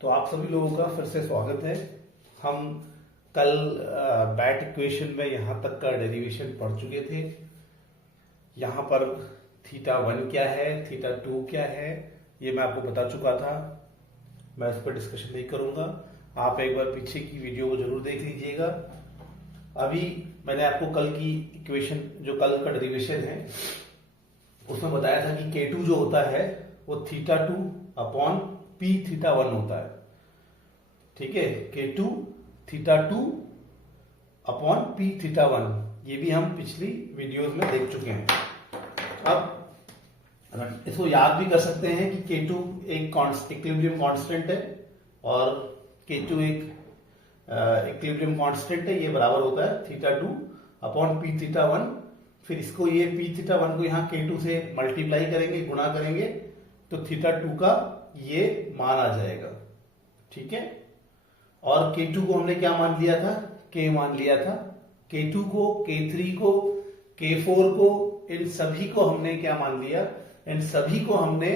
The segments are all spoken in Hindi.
तो आप सभी लोगों का फिर से स्वागत है। हम कल बैट इक्वेशन में यहाँ तक का डेरिवेशन पढ़ चुके थे। यहाँ पर θ1 क्या है, θ2 क्या है, ये मैं आपको बता चुका था। मैं इस पर डिस्कशन नहीं करूंगा, आप एक बार पीछे की वीडियो को जरूर देख लीजिएगा। अभी मैंने आपको कल की इक्वेशन, जो कल का डेरिवेशन है, उसमें बताया था कि K2 जो होता है वो θ2 अपॉन P θ1 होता है। ठीक है, K2 θ2 अपॉन P θ1, ये भी हम पिछली वीडियोस में देख चुके हैं। अब इसको याद भी कर सकते हैं कि K2 एक इक्विलिब्रियम कांस्टेंट है और K2 एक इक्विलिब्रियम कांस्टेंट है। ये बराबर होता है θ2 अपॉन P θ1। फिर इसको, ये P θ1 को यहाँ K2 से मल्टीप्लाई करेंगे, गुणा करेंगे, तो θ2 का ये मान आ जाएगा। ठीक है, और K2 को हमने क्या मान लिया था, K मान लिया था। K2 को, K3 को, K4 को, इन सभी को हमने क्या मान लिया, इन सभी को हमने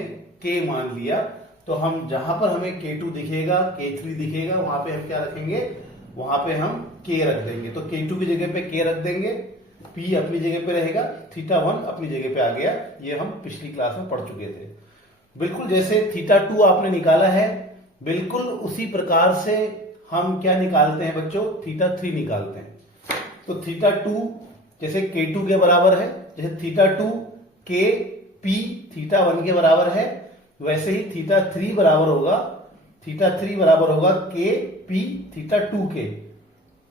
K मान लिया। तो हम जहां पर हमें K2 दिखेगा, K3 दिखेगा, वहां पे हम क्या रखेंगे, वहां पे हम K रख देंगे। तो K2 की जगह पे K रख देंगे, P अपनी जगह पे रहेगा, θ1 अपनी जगह पे आ गया। ये हम पिछली क्लास में पढ़ चुके थे। बिल्कुल जैसे θ2 आपने निकाला है, बिल्कुल उसी प्रकार से हम क्या निकालते हैं बच्चों, θ3 निकालते हैं। तो θ2 जैसे K2 के बराबर है, जैसे θ2 K P θ1 के बराबर है, वैसे ही θ3 बराबर होगा, θ3 बराबर होगा K P θ2 के,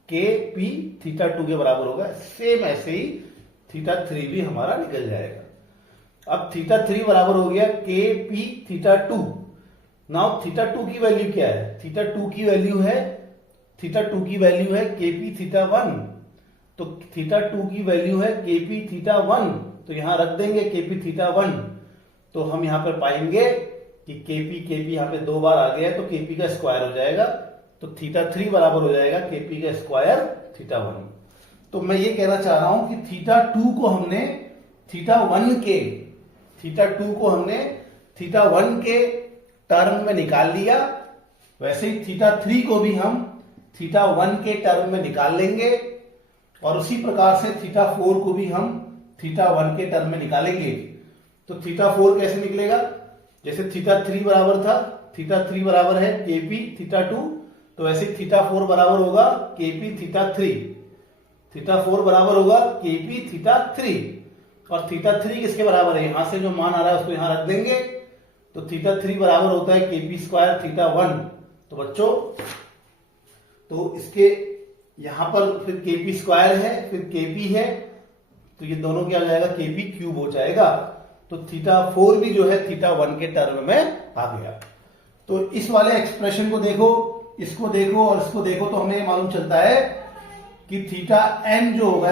K P θ2 के बराबर होगा। सेम ऐसे ही θ3 भी हमारा निकल जाएगा। अब θ3 बराबर हो गया K P θ2। नाउ θ2 की वैल्यू क्या है, θ2 की वैल्यू है, θ2 की वैल्यू है K P θ1। तो θ2 की वैल्यू है K P θ1, तो यहां रख देंगे K P θ1। तो हम यहां पर पाएंगे कि K P यहां पे दो बार आ गया, तो K P का स्क्वायर हो जाएगा। तो θ3 बराबर हो जाएगा K P का स्क्वायर θ1। तो मैं ये कहना चाह रहा हूं कि θ2 को हमने θ2 को हमने θ1 के टर्म में निकाल लिया, वैसे ही θ3 को भी हम θ1 के टर्म में निकाल लेंगे, और उसी प्रकार से θ4 को भी हम θ1 के टर्म में निकालेंगे। तो θ4 कैसे निकलेगा, जैसे θ3 बराबर था, θ3 बराबर है Kp θ2, तो वैसे θ4 बराबर होगा Kp θ3, θ4 बराबर होगा Kp θ3। और θ3 किसके बराबर है, यहां से जो मान आ रहा है उसको यहां रख देंगे। तो θ3 बराबर होता है Kp स्क्वायर θ1। तो बच्चों, तो इसके यहां पर फिर Kp स्क्वायर है, फिर Kp है, तो ये दोनों क्या हो जाएगा, Kp क्यूब हो जाएगा। तो θ4 भी जो है θ1 के टर्म में आ गया। तो इस वाले एक्सप्रेशन को देखो, इसको देखो और इसको देखो, तो हमें मालूम चलता है कि θn जो होगा,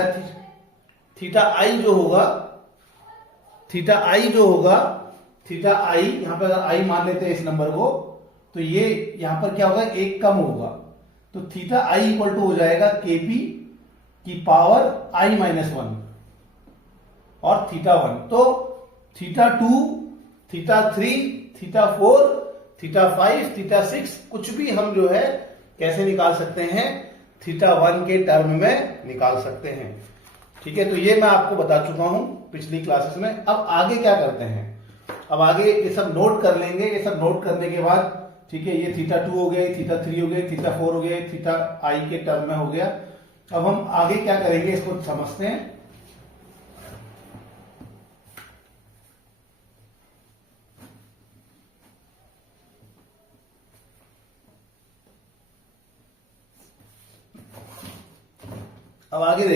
θi जो होगा, θi यहां पर अगर i मान लेते हैं इस नंबर को, तो ये यहां पर क्या होगा, एक कम होगा। तो θi इक्वल टू हो जाएगा Kp की पावर i माइनस 1 और θ1। तो θ2, θ3, θ4, θ5, θ6 कुछ भी हम जो है कैसे निकाल सकते हैं, θ1 के टर्म में निकाल सकते हैं। ठीक है, तो ये मैं आपको बता चुका हूं पिछली क्लासेस में। अब आगे क्या करते हैं, अब आगे ये सब नोट कर लेंगे। ये सब नोट करने के बाद, ठीक है, ये θ2 हो गया, θ3 हो गया, θ4 हो गया, θi के टर्म में हो गया। अब हम आगे क्या करेंगे, इसको समझते हैं। अब आगे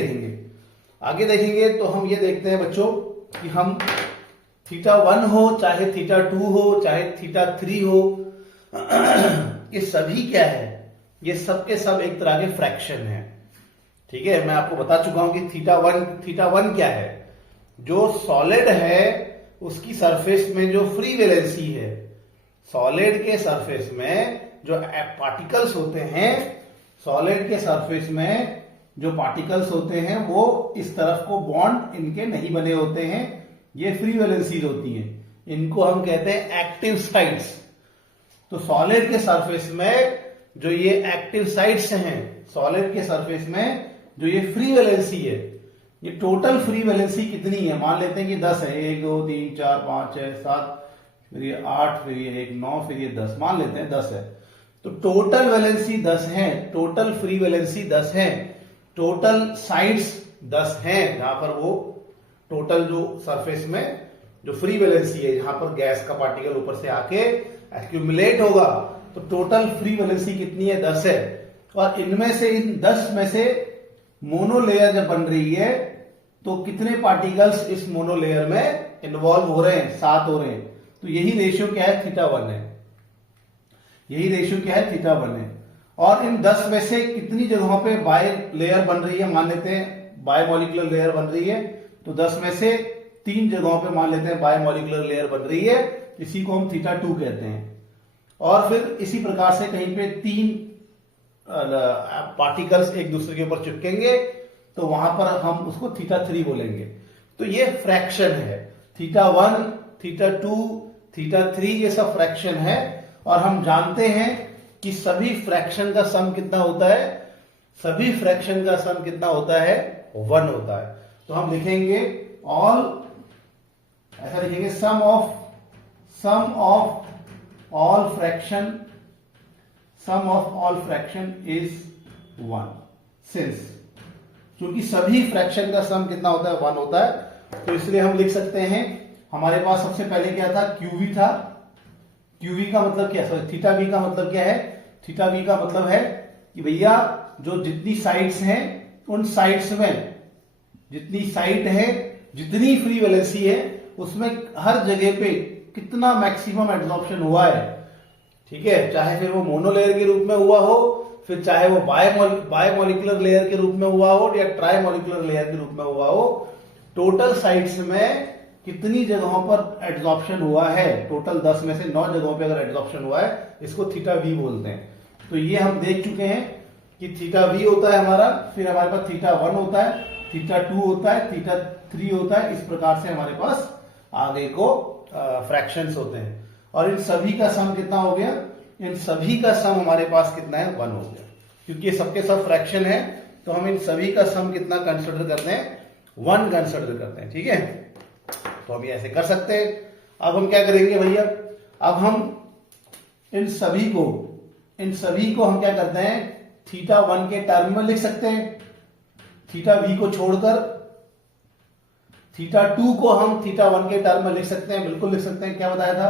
देखेंगे तो हम ये देखते हैं बच्चों कि हम θ1 हो, चाहे θ2 हो, चाहे θ3 हो, ये सभी क्या है, ये सब के सब एक तरह के फ्रैक्शन है। ठीक है, मैं आपको बता चुका हूं कि θ1 क्या है, जो सॉलिड है उसकी सरफेस में जो फ्री वैलेंसी है, सॉलिड के सरफेस में जो पार्टिकल्स होते हैं, सॉलिड के सरफेस में जो पार्टिकल्स होते हैं वो इस तरफ को बॉन्ड इनके नहीं बने होते हैं, ये फ्री वैलेंसीज होती हैं। इनको हम कहते हैं एक्टिव साइट्स। तो सॉलिड के सरफेस में जो ये एक्टिव साइड्स हैं, सॉलिड के सरफेस में जो ये फ्री वैलेंसी है, ये टोटल फ्री वैलेंसी कितनी है, मान लेते हैं कि 10 है, 1 2 3 4 5 6 7, फिर ये 8, फिर ये 1 9, फिर ये 10, मान लेते हैं 10 है। तो टोटल वैलेंसी 10 है, टोटल फ्री वैलेंसी 10 है, टोटल साइड्स 10 हैं, जहां पर वो टोटल जो सरफेस में जो फ्री वैलेंसी है, जहां पर गैस का पार्टिकल ऊपर से आके एक्यूमुलेट होगा, तो टोटल फ्री वैलेंसी कितनी है, 10 है। और इनमें से, इन 10 में से मोनोलेयर जब बन रही है तो कितने पार्टिकल्स इस मोनोलेयर में इन्वॉल्व हो रहे हैं, 7 हो रहे हैं। तो यही रेशियो क्या है, θ1 है, यही रेशियो क्या है, θ1 है। और इन 10 में से कितनी जगहों पे बाय लेयर बन रही है, मान लेते हैं बायोमोलिकुलर लेयर बन रही है, तो 10 में से 3 जगहों पे मान लेते हैं बायोमोलिकुलर लेयर बन रही है, इसी को हम θ2 कहते हैं। और फिर इसी प्रकार से कहीं पे 3 पार्टिकल्स एक दूसरे के ऊपर चिपकेंगे, तो वहां पर हम उसको θ3 बोलेंगे। तो ये फ्रैक्शन है, θ1 θ2 θ3 ये सब फ्रैक्शन है। और हम जानते हैं कि सभी फ्रैक्शन का सम कितना होता है, सभी फ्रैक्शन का सम कितना होता है, 1 होता है। तो हम लिखेंगे ऑल, ऐसा लिखेंगे sum of all fraction is 1, since, क्योंकि सभी फ्रैक्शन का सम कितना होता है, 1 होता है। तो इसलिए हम लिख सकते हैं, हमारे पास सबसे पहले क्या था, QV था। QV का मतलब क्या है, θV का मतलब क्या है, θV का मतलब है कि भैया जो जितनी साइड्स हैं, उन साइड्स में जितनी साइड है, जितनी फ्री वैलेंसी है, उसमें हर जगह पे कितना मैक्सिमम एब्जॉर्प्शन हुआ है, ठीक है। चाहे फिर वो मोनोलेयर के रूप में हुआ हो, फिर चाहे वो बायोमोलिकुलर लेयर के रूप में हुआ हो, या ट्राइमोलिकुलर लेयर के रूप में हुआ हो, टोटल साइड्स में कितनी जगहों पर एब्जॉर्प्शन हुआ है, टोटल 10 में से 9 जगहों पे अगर एब्जॉर्प्शन हुआ है, इसको θV बोलते हैं। तो ये हम देख चुके हैं कि θV होता है हमारा, फिर हमारे पास θ1 होता है, θ2 होता है, θ3 होता है। इस प्रकार से हमारे पास आगे को फ्रैक्शंस होते हैं। और इन सभी का सम कितना हो गया, इन सभी का सम हमारे पास कितना है, 1 हो गया। क्योंकि ये सबके सब फ्रैक्शन है, तो हम इन सभी का सम कितना कंसिडर करते हैं, 1 कंसिडर करते हैं, ठीक है। तो हम ये ऐसे कर सकते हैं। अब हम क्या करेंगे भैया, अब हम इन सभी को हम क्या करते हैं, θ1 के टर्म में लिख सकते हैं, θV को छोड़कर। θ2 को हम θ1 के टर्म में लिख सकते हैं, बिल्कुल लिख सकते हैं। क्या बताया था,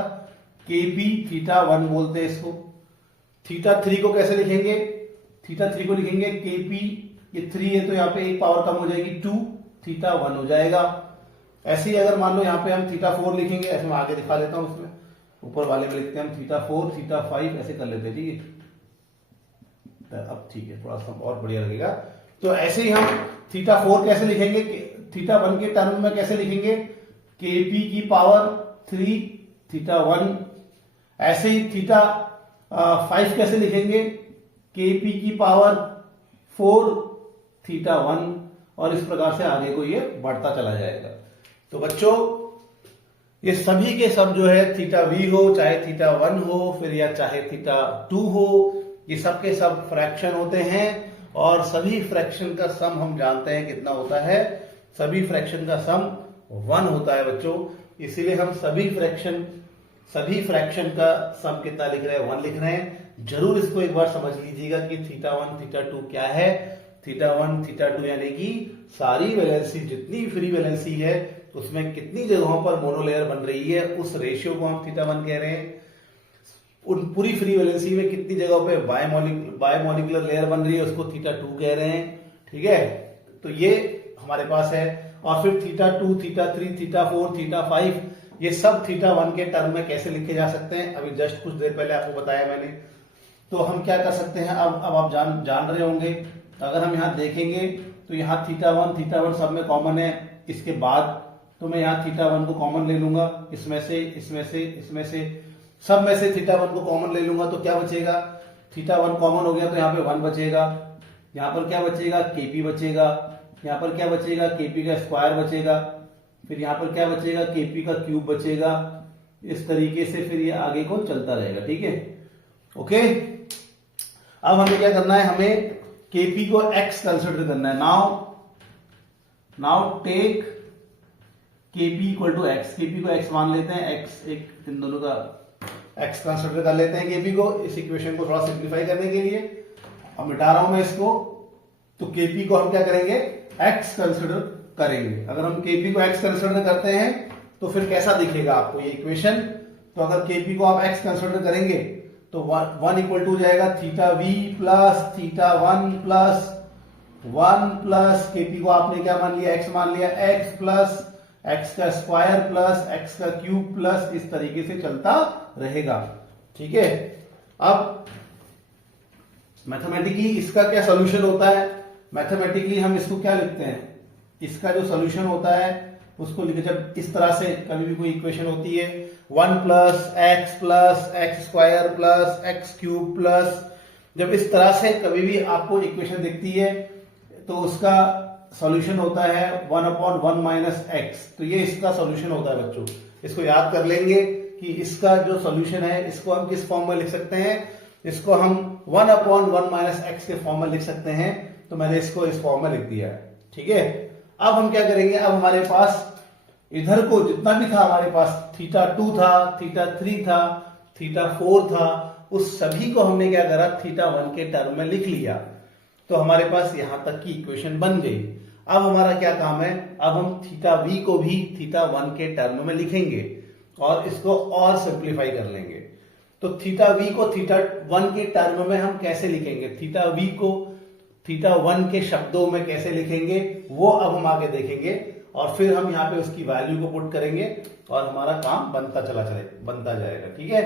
Kp θ1 बोलते हैं इसको। θ3 को कैसे लिखेंगे, θ3 को लिखेंगे Kp, ये 3 है तो यहाँ पे एक पावर कम हो जाएगी, 2 θ1 हो जाएगा। ऐसे ही अगर मान लो यहाँ पे हम θ4 लिखेंगे, ऐसे मैं आगे दिखा लेता हूं, उसमें ऊपर वाले में लिखते हैं हम θ4 θ5 ऐसे कर लेते हैं, ठीक है। अब ठीक है, थोड़ा सा और बढ़िया लगेगा। तो ऐसे ही हम θ4 कैसे लिखेंगे, θ1 के टर्म में कैसे लिखेंगे, Kp की पावर 3 θ1। ऐसे ही θ5 कैसे लिखेंगे, Kp की पावर 4 θ1। और इस प्रकार से आगे को ये बढ़ता चला जाएगा। तो बच्चों, ये सभी के सब जो है, θV हो चाहे θ1 हो, फिर या चाहे θ2 हो, ये सब के सब फ्रैक्शन होते हैं। और सभी फ्रैक्शन का सम हम जानते हैं कितना होता है, सभी फ्रैक्शन का सम 1 होता है बच्चों। इसीलिए हम सभी फ्रैक्शन का सम कितना लिख रहे हैं, 1 लिख रहे हैं। जरूर इसको एक बार समझ लीजिएगा कि θ1 θ2 क्या है। θ1 θ2 यानी कि सारी वैलेंसी, जितनी फ्री वैलेंसी है, उसमें कितनी जगहों पर मोनोलेयर बन रही है, उस रेशियो को हम θ1 कह रहे हैं। उन पूरी फ्री वैलेंसी में कितनी जगहों पे बायोमोलिकुलर लेयर बन रही है, उसको θ2 कह रहे हैं, ठीक है। तो ये हमारे पास है। और फिर θ2 θ3 θ4 θ5 ये सब θ1 के टर्म में कैसे लिखे जा सकते हैं, अभी जस्ट कुछ देर पहले आपको बताया मैंने। तो हम क्या कर सकते हैं, अब आप जान रहे होंगे। अगर हम यहाँ देखेंगे तो यहाँ θ1 सब में कॉमन है। इसके बाद तो मैं यहाँ θ1 को कॉमन ले लूंगा, इसमें से सब में से θ1 को कॉमन ले लूंगा, तो क्या बचेगा, θ1 कॉमन हो गया तो यहाँ पे 1 बचेगा। यहाँ पर क्या बचेगा, Kp बचेगा। यहाँ पर क्या बचेगा, Kp का स्क्वायर बचेगा। फिर यहाँ पर क्या बचेगा, Kp का क्यूब बचेगा। इस तरीके से फिर ये आगे को चलता रहेगा, ठीक है। ओके, अब हमें क्या करना है, हमें केपी को एक्स कंसिडर करना है। Now take KP equal to x, KP को एक्स मान लेते हैं, एक्स एक इन दोनों का एक्स कंसिडर कर लेते हैं केपी को, इस इक्वेशन को थोड़ा सिंप्लीफाई करने के लिए। अब मिटा रहा हूं मैं इसको, तो केपी को हम क्या करेंगे, एक्स कंसिडर करेंगे। अगर हम केपी को एक्स कंसिडर करते हैं तो फिर कैसा दिखेगा आपको ये इक्वेशन। तो अगर केपी को आप एक्स कंसिडर करेंगे तो 1 इक्वल टू हो जाएगा theta V plus theta 1 plus 1 plus KP को आपने क्या मान लिया, एक्स मान लिया, एक्स प्लस एक्स का स्क्वायर प्लस एक्स का क्यूब प्लस, इस तरीके से चलता रहेगा। ठीक है, अब मैथमेटिकली इसका क्या सॉल्यूशन होता है, मैथमेटिकली हम इसको क्या लिखते हैं, इसका जो सॉल्यूशन होता है उसको लिखे, जब इस तरह से कभी भी कोई इक्वेशन होती है 1 plus x square plus x cube plus, जब इस तरह से कभी भी आपको इक्वेशन दिखती है तो उसका सॉल्यूशन होता है 1/1 माइनस एक्स। तो ये इसका सॉल्यूशन होता है बच्चों, इसको याद कर लेंगे कि इसका जो सॉल्यूशन है इसको हम किस फॉर्म में लिख सकते हैं, इसको हम 1/1 माइनस एक्स के फॉर्म में लिख सकते हैं। तो मैंने इसको इस फॉर्म में लिख दिया है। ठीक है, अब हम क्या करेंगे, अब हमारे पास इधर को जितना भी था, हमारे पास थीटा 2 था, थीटा 3 था, थीटा 4 था, उस सभी को हमने क्या करा, थीटा 1 के टर्म में लिख लिया। तो हमारे पास यहां तक की इक्वेशन बन गई। अब हमारा क्या काम है, अब हम थीटा वी को भी थीटा 1 के टर्म में लिखेंगे और इसको और सिंप्लीफाई कर लेंगे। तो थीटा वी को थीटा 1 के टर्म में हम कैसे लिखेंगे, थीटा वी को थीटा 1 के शब्दों में कैसे लिखेंगे, वो अब हम आगे देखेंगे। और फिर हम यहाँ पे उसकी वैल्यू को पुट करेंगे और हमारा काम बनता जाएगा। ठीक है,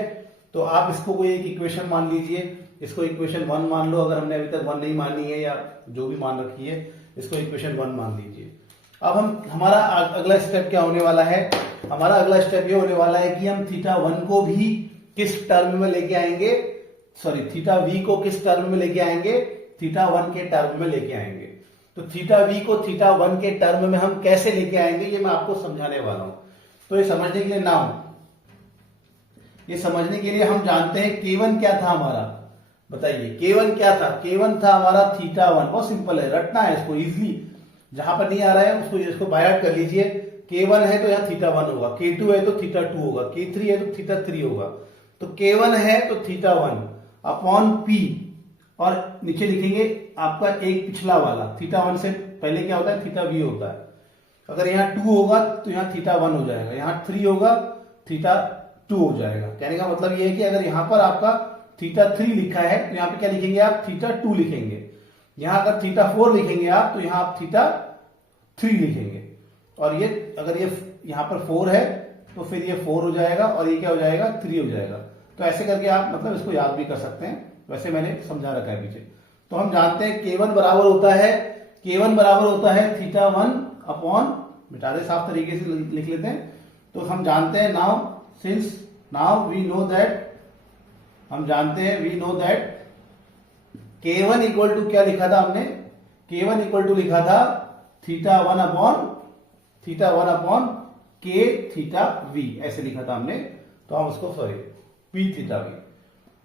तो आप इसको कोई एक इक्वेशन मान लीजिए, इसको इक्वेशन 1 मान लो, अगर हमने अभी तक 1 नहीं मानी है या जो भी मान रखी है, इसको इक्वेशन 1 मान लीजिए। अब हमारा अगला स्टेप क्या होने वाला है, हमारा अगला स्टेप ये होने वाला है कि हम थीटा 1 को भी किस टर्म में लेके आएंगे, सॉरी थीटा वी को किस टर्म में लेके आएंगे, थीटा 1 के टर्म में लेके आएंगे। तो थीटा वी को थीटा 1 के टर्म में हम कैसे लेके आएंगे, ये मैं आपको समझाने वाला हूं। तो ये समझने के लिए ये समझने के लिए हम जानते हैं K1 क्या था हमारा, बताइए K1 क्या था, K1 था हमारा थीटा 1। बहुत सिंपल है, रटना है इसको इजीली, जहां पर नहीं आ रहा है उसको इसको बाय हार्ट कर लीजिए। K1 है तो यहाँ थीटा 1 होगा, K2 है तो थीटा 2 होगा, K3 है तो थीटा 3 होगा। तो K1 है तो थीटा 1 अपॉन P, और नीचे लिखेंगे आपका एक पिछला वाला, थीटा 1 से पहले क्या होता है, थीटा V होता है। अगर यहाँ 2 होगा तो यहाँ थीटा 1 हो जाएगा, यहाँ 3 होगा थीटा 2 हो जाएगा। कहने का मतलब ये है कि अगर यहाँ पर आपका थीटा 3 लिखा है तो यहाँ पे क्या लिखेंगे आप, थीटा 2 लिखेंगे। यहाँ अगर थीटा 4 लिखेंगे आप तो यहाँ आप थीटा 3 लिखेंगे। और ये अगर ये यहाँ पर 4 है तो फिर ये 4 हो जाएगा और ये क्या हो जाएगा, 3 हो जाएगा। तो ऐसे करके आप मतलब इसको याद भी कर सकते हैं, वैसे मैंने समझा रखा है पीछे। तो हम जानते हैं K1 बराबर होता है थीटा 1 अपॉन, मिटा दे साफ तरीके से लिख लेते हैं। तो हम जानते हैं now we know that K1 equal to क्या लिखा था हमने, K1 इक्वल टू लिखा था theta 1 upon K theta V, ऐसे लिखा था हमने। तो हम उसको P थीटा V,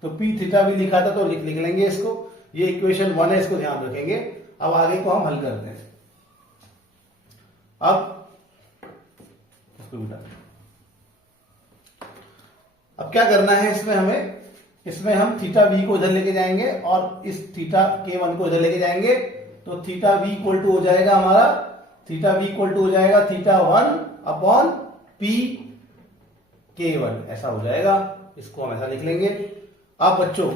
तो P थीटा V लिखा था, तो लिख लेंगे इसको। ये इक्वेशन 1 है, इसको ध्यान रखेंगे। अब आगे को हम हल करते हैं। अब क्या करना है इसमें हम थीटा V को इधर लेके जाएंगे और इस थीटा K1 को इधर लेके जाएंगे। तो थीटा V इक्वल टू हो जाएगा हमारा, थीटा 1 अपॉन P K1, ऐसा हो जाएगा। इसको हम ऐसा लिख लेंगे। अब बच्चों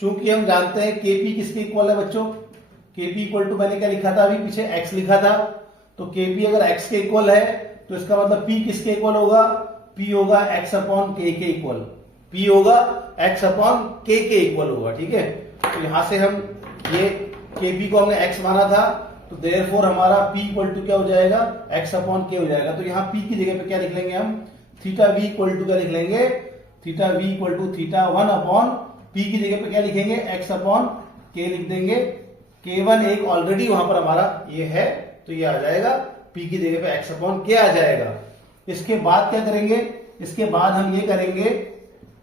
चूंकि हम जानते हैं Kp किसके इक्वल है बच्चों, Kp इक्वल टू मैंने क्या लिखा था, अभी पीछे x लिखा था। तो Kp अगर x के इक्वल है तो इसका मतलब P किसके इक्वल होगा, P होगा x अपॉन K के इक्वल, P होगा x अपॉन K के इक्वल होगा। ठीक है, तो यहां से हम ये Kp को हमने x माना था, तो देयरफॉर हमारा P इक्वल टू क्या हो जाएगा, x अपॉन K हो जाएगा। तो यहाँ P की जगह पे क्या लिख लेंगे हम, थीटा V इक्वल टू क्या लिख लेंगे, theta V equal to theta 1 upon P की जगह पे क्या लिखेंगे, x अपॉन K लिख देंगे। K1 एक ऑलरेडी वहां पर हमारा ये है, तो ये आ जाएगा P की जगह पे x अपॉन K आ जाएगा। इसके बाद क्या करेंगे, इसके बाद हम ये करेंगे,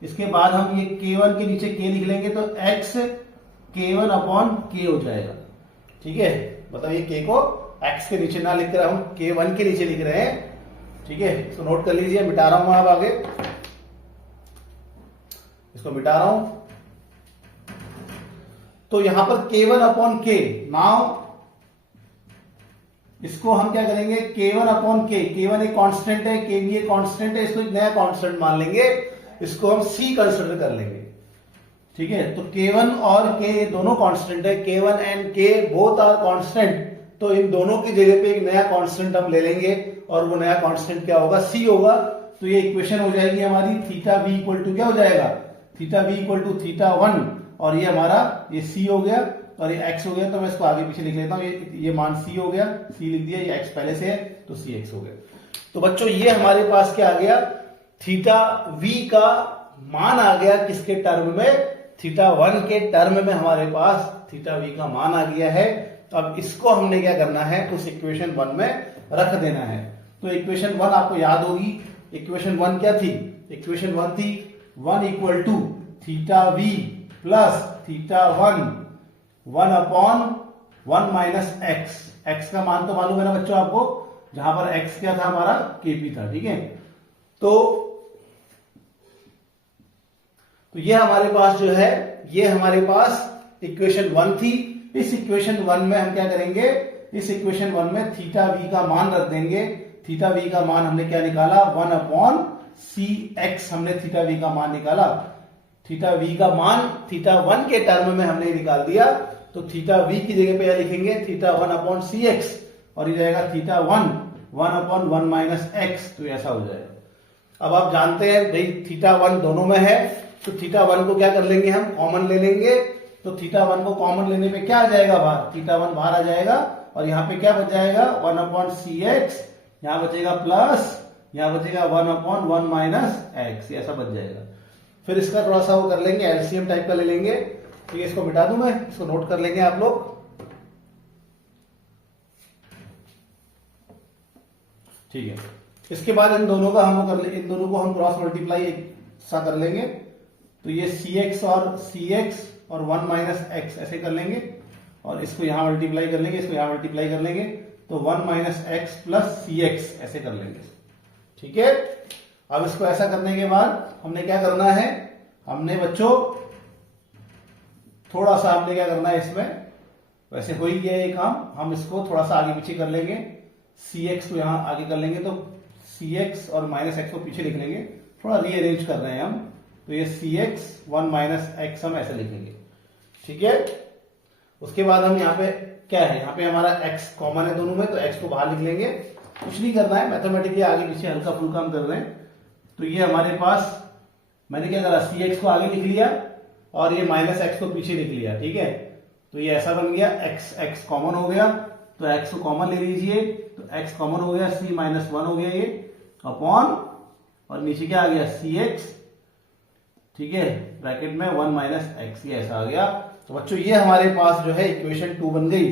इसके बाद हम ये K1 के नीचे K लिख लेंगे तो x K1 अपॉन K हो जाएगा। ठीक है, मतलब ये K को x के नीचे ना लिख कर हम K1 के नीचे लिख रहे हैं। ठीक है, इसको नोट कर लीजिए, मिटा रहा हूं अब आगे, इसको मिटा रहा हूं। तो यहां पर K1 अपॉन K, नाउ इसको हम क्या करेंगे, K1 अपॉन K, K1 एक कांस्टेंट है, K भी एक कांस्टेंट है, इसको एक नया कांस्टेंट मान लेंगे, इसको हम C कंसिडर कर लेंगे। ठीक है, तो K1 और K ये दोनों कांस्टेंट है, K1 and K both are constant, तो इन दोनों की जगह पे एक नया कांस्टेंट हम ले लेंगे और वो नया कांस्टेंट क्या होगा, C होगा। तो ये इक्वेशन हो जाएगी हमारी थीटा v इक्वल टू क्या हो जाएगा, theta v equal to theta 1, और ये हमारा ये C हो गया और ये x हो गया। तो मैं इसको आगे पीछे लिख लेता हूं, ये मान C हो गया, C लिख दिया, ये x पहले से है तो Cx हो गया। तो बच्चों ये हमारे पास क्या आ गया, थीटा v का मान आ गया किसके टर्म में, थीटा 1 के टर्म में हमारे पास थीटा v का मान आ गया है। तो अब इसको हमने क्या करना है, उस इक्वेशन 1 में रख देना है। तो इक्वेशन 1 आपको याद होगी, इक्वेशन 1 क्या थी, इक्वेशन 1 थी 1 equal to theta v plus theta 1 upon 1 minus x. X का मान तो मालूम है ना बच्चों आपको, जहां पर x क्या था हमारा, kp था। ठीक है, तो ये हमारे पास जो है, ये हमारे पास इक्वेशन 1 थी। इस इक्वेशन 1 में हम क्या करेंगे, इस इक्वेशन 1 में थीटा v का मान रख देंगे। थीटा v का मान हमने क्या निकाला, 1 अपॉन cx, हमने थीटा v का मान निकाला। थीटा v का मान थीटा 1 के टर्म में हमने निकाल दिया, तो थीटा v की जगह पे यह लिखेंगे थीटा 1 अपॉन cx, और ये जाएगा थीटा 1 अपॉन 1 माइनस एक्स, तो ऐसा हो जाएगा। अब आप जानते हैं भाई थीटा 1 दोनों में है, तो थीटा 1 को क्या कर लेंगे, हम कॉमन ले लेंगे। तो थीटा 1 को कॉमन लेने पे क्या आ जाएगा बाहर, थीटा 1 बाहर आ जाएगा, और यहाँ पे क्या बच जाएगा 1 अपॉन cx, यहाँ बचेगा प्लस, यहाँ बचेगा 1 अपॉन 1 माइनस एक्स, ऐसा बच जाएगा। फिर इसका थोड़ा सा वो कर लेंगे, एलसीएम टाइप का ले लेंगे। तो ये इसको मिटा दूं मैं, इसको नोट कर लेंगे आप लोग। ठीक है, इसके बाद इन दोनों का हम कर ले, इन दोनों को हम क्रॉस मल्टीप्लाई एक सा कर लेंगे। तो ये cx और cx और 1 माइनस एक्स ऐसे कर लेंगे, और इसको यहां मल्टीप्लाई कर लेंगे, इसको यहां मल्टीप्लाई कर लेंगे, तो 1 माइनस एक्स प्लस cx ऐसे कर लेंगे। ठीक है, अब इसको ऐसा करने के बाद हमने क्या करना है, हमने बच्चों थोड़ा सा हमने क्या करना है इसमें, वैसे हो ही गया ये काम, हम इसको थोड़ा सा आगे पीछे कर लेंगे, cx को यहां आगे कर लेंगे, तो cx और माइनस एक्स को पीछे लिख लेंगे, थोड़ा रीअरेंज कर रहे हैं हम। तो ये cx 1 माइनस एक्स हम ऐसे लिखेंगे। ठीक है, उसके बाद हम यहाँ पे क्या है, यहाँ पे हमारा x कॉमन है दोनों में, तो x को बाहर लिख लेंगे, कुछ नहीं करना है, मैथमेटिकली आगे पीछे हल्का फुल्का हम कर रहे हैं। तो ये हमारे पास मैंने क्या करा, cx को आगे लिख लिया और ये माइनस एक्स को पीछे लिख लिया। ठीक है, तो ये ऐसा बन गया, x कॉमन हो गया, तो x को कॉमन ले लीजिए, तो x कॉमन हो गया, c माइनस 1 हो गया ये अपॉन, और नीचे क्या आ गया cx, ठीक है, ब्रैकेट में 1 माइनस एक्स, ये ऐसा आ गया। तो बच्चों ये हमारे पास जो है इक्वेशन 2 बन गई।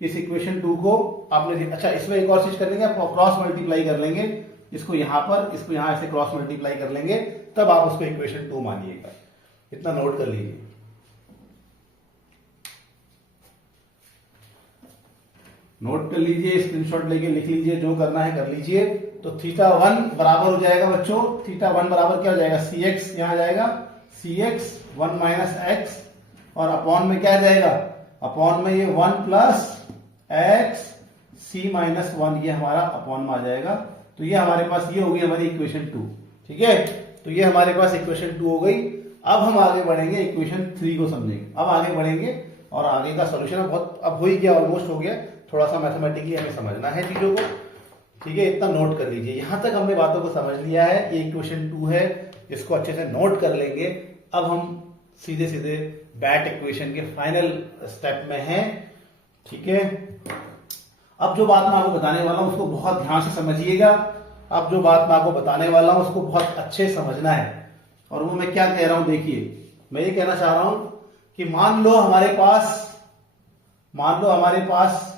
इस इक्वेशन 2 को आपने, अच्छा इसमें एक और चीज कर लेंगे, आप क्रॉस मल्टीप्लाई कर लेंगे, इसको यहां पर, इसको यहां ऐसे क्रॉस मल्टीप्लाई कर लेंगे, तब आप उसको इक्वेशन 2 मानिएगा। इतना नोट कर लीजिए। नोट कर लीजिए, स्क्रीनशॉट लेके लिख लीजिए, जो करना है कर लीजिए। तो थीटा 1 बराबर हो जाएगा बच्चों, थीटा 1 बराबर क्या हो जाएगा, cx यहां जाएगा, cx 1 माइनस एक्स, और अपॉन में क्या जाएगा, अपॉन में ये 1 प्लस एक्स c माइनस 1, ये हमारा अपॉन में आ जाएगा। तो ये हमारे पास ये होगी हमारी इक्वेशन 2। ठीक है, तो ये हमारे पास इक्वेशन 2 हो गई। अब हम आगे बढ़ेंगे, इक्वेशन 3 को समझेंगे। अब आगे बढ़ेंगे और आगे का सोल्यूशन बहुत अब हो ही गया, ऑलमोस्ट हो गया, थोड़ा सा मैथमेटिकली हमें समझना है चीजों को। ठीक है, इतना नोट कर लीजिए, यहां तक हमने बातों को समझ लिया है। ये इक्वेशन 2 है, इसको अच्छे से नोट कर लेंगे। अब हम सीधे सीधे बैट इक्वेशन के फाइनल स्टेप में हैं। ठीक है, अब जो बात मैं आपको बताने वाला हूं उसको बहुत ध्यान से समझिएगा। अब जो बात मैं आपको बताने वाला हूं उसको बहुत अच्छे समझना है। और वो मैं क्या कह रहा हूं, देखिए मैं ये कहना चाह रहा हूं कि मान लो हमारे पास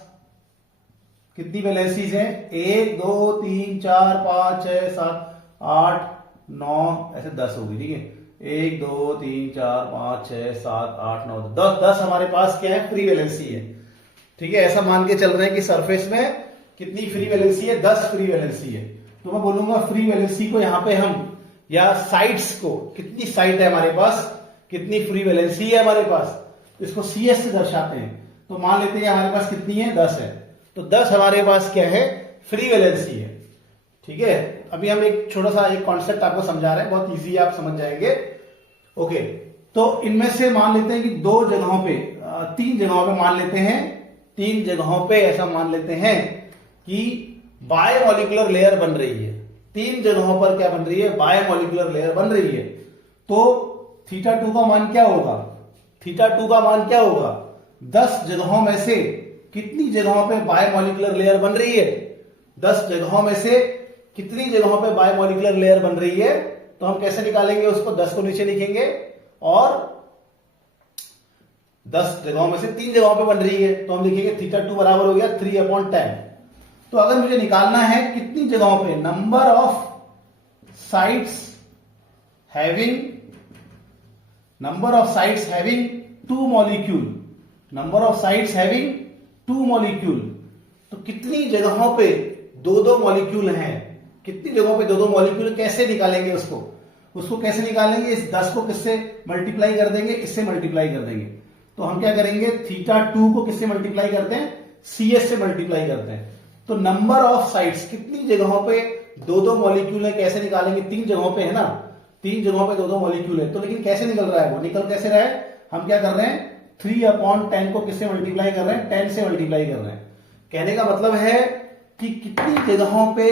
कितनी वैलेंसीज हैं, 1 2 3 4 5 6 7 8 9, ऐसे 10 होगी, ठीक है। 1 2 3 4 5 6 7 8 9 10 हमारे पास क्या है, फ्री वैलेंसी है, ठीक है। ऐसा मान के चल रहे हैं कि सरफेस में कितनी फ्री वैलेंसी है, 10 फ्री वैलेंसी है। तो मैं बोलूंगा फ्री वैलेंसी को यहां पे हम, या साइट्स को, कितनी साइट है हमारे पास, कितनी फ्री वैलेंसी है हमारे पास, इसको CS से दर्शाते हैं। तो मान लेते हैं हमारे पास कितनी है, 10 है। तो 10 हमारे पास क्या है, फ्री वैलेंसी है, ठीक है। अभी हम एक छोटा सा एक कॉन्सेप्ट आपको समझा रहे हैं, बहुत इजी है, आप समझ जाएंगे। ओके, तो इनमें से मान लेते हैं कि 2 जगहों पे, 3 जगहों पे मान लेते हैं, 3 जगहों पे ऐसा मान लेते हैं कि बायोमोलिकुलर लेयर बन रही है। 3 जगहों पर क्या बन रही है, बायोमोलिकुलर लेयर बन रही है। तो θ2 का मान क्या होगा, θ2 का मान क्या होगा, 10 जगहों में से कितनी जगहों पे बायोमोलिकुलर लेयर बन रही है, 10 जगहों में से कितनी जगहों पे बायोमोलिकुलर लेयर बन रही है। तो हम कैसे निकालेंगे उसको, 10 को नीचे लिखेंगे और 10 जगहों में से 3 जगहों पे बन रही है, तो हम लिखेंगे θ2 बराबर हो गया 3/10। तो अगर मुझे निकालना है कितनी जगहों पे, number of sites having 2 molecule, number of sites having 2 molecule, तो कितनी जगहों पे 2 मॉलिक्यूल हैं, कितनी जगहों पे 2 मॉलिक्यूल, कैसे निकालेंगे उसको कैसे निकालेंगे, इस 10 को किससे मल्टीप्लाई कर देंगे, इससे मल्टीप्लाई कर देंगे। तो हम क्या करेंगे, θ2 को किससे मल्टीप्लाई करते हैं, CS से मल्टीप्लाई करते हैं। तो नंबर ऑफ साइट्स, कितनी जगहों पे 2 मॉलिक्यूल है, कैसे निकालेंगे, 3 जगहों पे है ना, 3 जगहों पे 2 मॉलिक्यूल है। तो लेकिन कैसे निकल रहा है, वो निकल कैसे रहा है, हम क्या कर रहे हैं, 3/10 को किससे मल्टीप्लाई कर रहे हैं, 10 से मल्टीप्लाई कर रहे हैं। कहने का मतलब है कि कितनी जगहों पे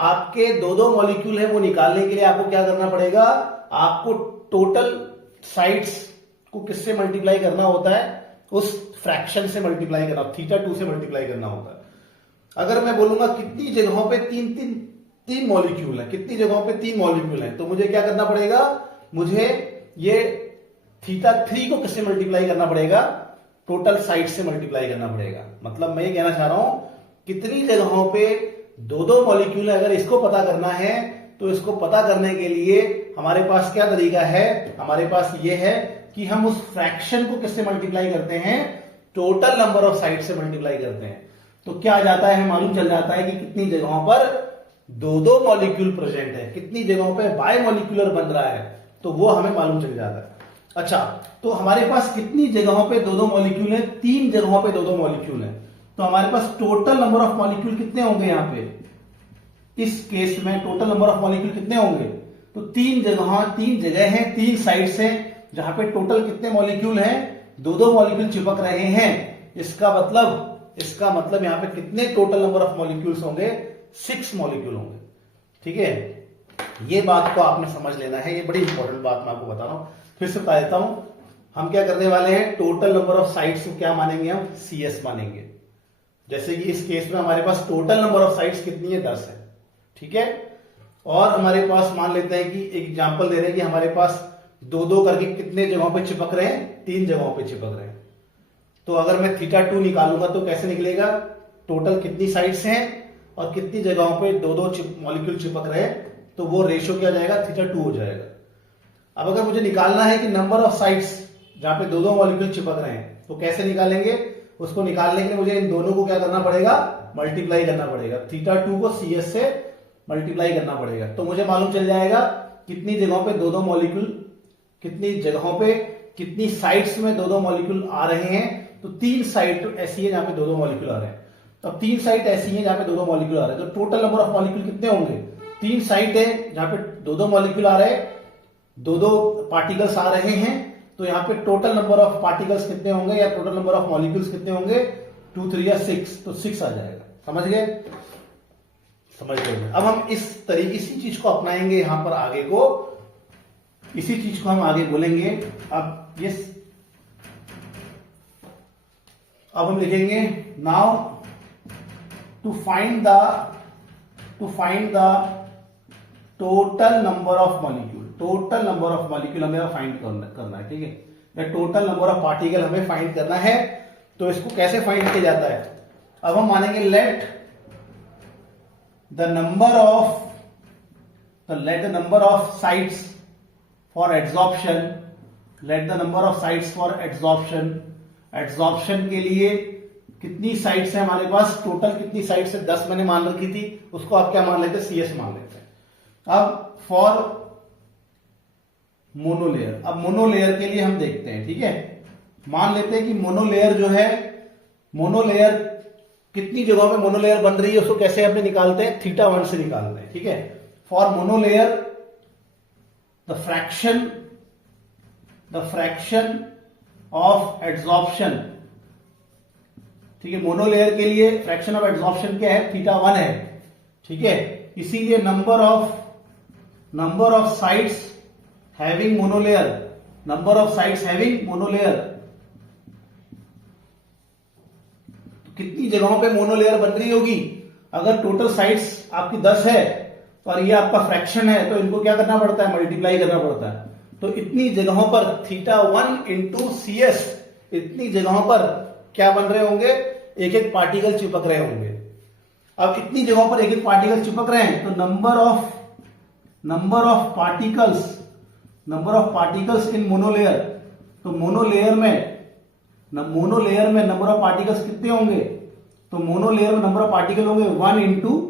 आपके 2 मॉलिक्यूल है, वो निकालने के लिए आपको क्या करना पड़ेगा, आपको टोटल साइट्स को किससे मल्टीप्लाई करना होता है, उस फ्रैक्शन से मल्टीप्लाई करना, θ2 से मल्टीप्लाई करना होता है। अगर मैं बोलूंगा कितनी जगहों पे 3 मॉलिक्यूल है, कितनी जगहों पे 3 मॉलिक्यूल है, तो मुझे क्या करना पड़ेगा, मुझे ये θ3 को किससे मल्टीप्लाई करना पड़ेगा, टोटल साइट से मल्टीप्लाई करना पड़ेगा। मतलब मैं ये कहना चाह रहा हूं, कितनी जगहों पे 2 मॉलिक्यूल है, अगर इसको पता करना है तो इसको पता करने के लिए हमारे पास क्या तरीका है, हमारे पास ये है कि हम उस फ्रैक्शन को किससे मल्टीप्लाई करते हैं, टोटल नंबर ऑफ साइट से मल्टीप्लाई करते हैं। तो क्या आ जाता है, हमें मालूम चल जाता है कि कितनी जगहों पर 2 मॉलिक्यूल प्रेजेंट है, कितनी जगहों पे बायोमोलिकुलर बन रहा है, तो वो हमें मालूम चल जाता है। अच्छा, तो हमारे पास कितनी जगहों पे 2 मॉलिक्यूल है, 3 जगहों पे 2 मॉलिक्यूल है। तो हमारे पास टोटल नंबर ऑफ मॉलिक्यूल कितने होंगे, यहां पे इस केस में टोटल नंबर ऑफ मॉलिक्यूल कितने होंगे, तो 3 जगह है, 3 साइड्स हैं, जहां पे टोटल कितने मॉलिक्यूल हैं, 2 मॉलिक्यूल चिपक रहे हैं। इसका मतलब यहां पे कितने टोटल नंबर ऑफ मॉलिक्यूल्स होंगे, 6 मॉलिक्यूल होंगे, ठीक है। ये बात को आपने समझ लेना है, ये बड़ी इंपॉर्टेंट बात मैं आपको बता रहा हूं, फिर से बता देता हूं। हम क्या करने वाले हैं, टोटल नंबर ऑफ साइट्स को क्या मानेंगे, हम CS मानेंगे। जैसे कि इस केस में हमारे पास टोटल नंबर ऑफ साइट्स कितनी है, 10 है, ठीक है। और हमारे पास मान लेते हैं कि एक एग्जांपल दे रहे हैं कि हमारे पास 2 करके कितने जगहों पे चिपक रहे हैं, 3 जगहों पे चिपक रहे हैं। तो अगर मैं θ2 निकालूंगा तो कैसे निकलेगा, टोटल कितनी साइट्स हैं और कितनी जगहों पे 2 मॉलिक्यूल चिपक रहे हैं, तो वो रेशियो क्या जाएगा, θ2 हो जाएगा। अब अगर मुझे निकालना है कि नंबर ऑफ साइट्स जहां पे 2 मॉलिक्यूल चिपक रहे हैं, तो कैसे निकालेंगे, उसको निकालने के लिए मुझे इन दोनों को क्या करना पड़ेगा, मल्टीप्लाई करना पड़ेगा, θ2 को CS से मल्टीप्लाई करना पड़ेगा। तो मुझे मालूम चल जाएगा कितनी जगहों पे 2 मॉलिक्यूल, कितनी जगहों पे कितनी साइट्स में 2 मॉलिक्यूल आ रहे हैं। तो 3 साइट ऐसी है जहां पे 2 मॉलिक्यूल आ रहे हैं, तब 3 साइट ऐसी है जहां पे 2 मॉलिक्यूल आ रहे हैं। तो टोटल नंबर ऑफ मॉलिक्यूल कितने होंगे, 3 साइट है जहां पे 2 मॉलिक्यूल आ रहे हैं, 2 पार्टिकल्स आ रहे हैं। तो यहाँ पे टोटल नंबर ऑफ पार्टिकल्स कितने होंगे या टोटल नंबर ऑफ मॉलिक्यूल्स कितने होंगे, 2 3 या 6, तो 6 आ जाएगा। समझ गए। अब हम इसी चीज को अपनाएंगे यहां पर आगे को, इसी चीज को हम आगे बोलेंगे। अब हम लिखेंगे now to find the total number of molecule, total number of molecule हमें फाइंड करना है, ठीक है। या टोटल नंबर ऑफ पार्टिकल हमें फाइंड करना है। तो इसको कैसे फाइंड किया जाता है, अब हम मानेंगे लेट द नंबर ऑफ तो let the number of sites for adsorption, let the number of sites for adsorption, adsorption के लिए कितनी साइट्स है हमारे पास, टोटल कितनी साइट्स है, 10 मैंने मान रखी थी, उसको आप क्या मान लेते हैं, CS मान लेते हैं। अब फॉर मोनोलेयर, अब मोनोलेयर के लिए हम देखते हैं, ठीक है। मान लेते हैं कि मोनोलेयर जो है, मोनोलेयर कितनी जगहों पे मोनोलेयर बन रही है, उसको कैसे अपने निकालते हैं, θ1 से निकालते हैं, ठीक है। For monolayer the fraction of adsorption, ठीक है। मोनोलेयर के लिए फ्रैक्शन ऑफ एड्सॉर्प्शन क्या है, θ1 है, ठीक है। इसीलिए number of sites having monolayer, number of sites having monolayer, कितनी जगहों पे मोनोलेयर बन रही होगी। अगर टोटल साइट्स आपकी 10 है और ये आपका फ्रैक्शन है, तो इनको क्या करना पड़ता है, मल्टीप्लाई करना पड़ता है। तो इतनी जगहों पर θ1 इंटू CS, इतनी जगहों पर क्या बन रहे होंगे, एक एक पार्टिकल चिपक रहे होंगे। अब इतनी जगहों पर एक एक पार्टिकल चिपक रहे हैं, तो number of particles in monolayer, तो मोनोलेयर में नंबर ऑफ पार्टिकल्स कितने होंगे, तो मोनोलेयर में नंबर ऑफ पार्टिकल होंगे 1 इंटू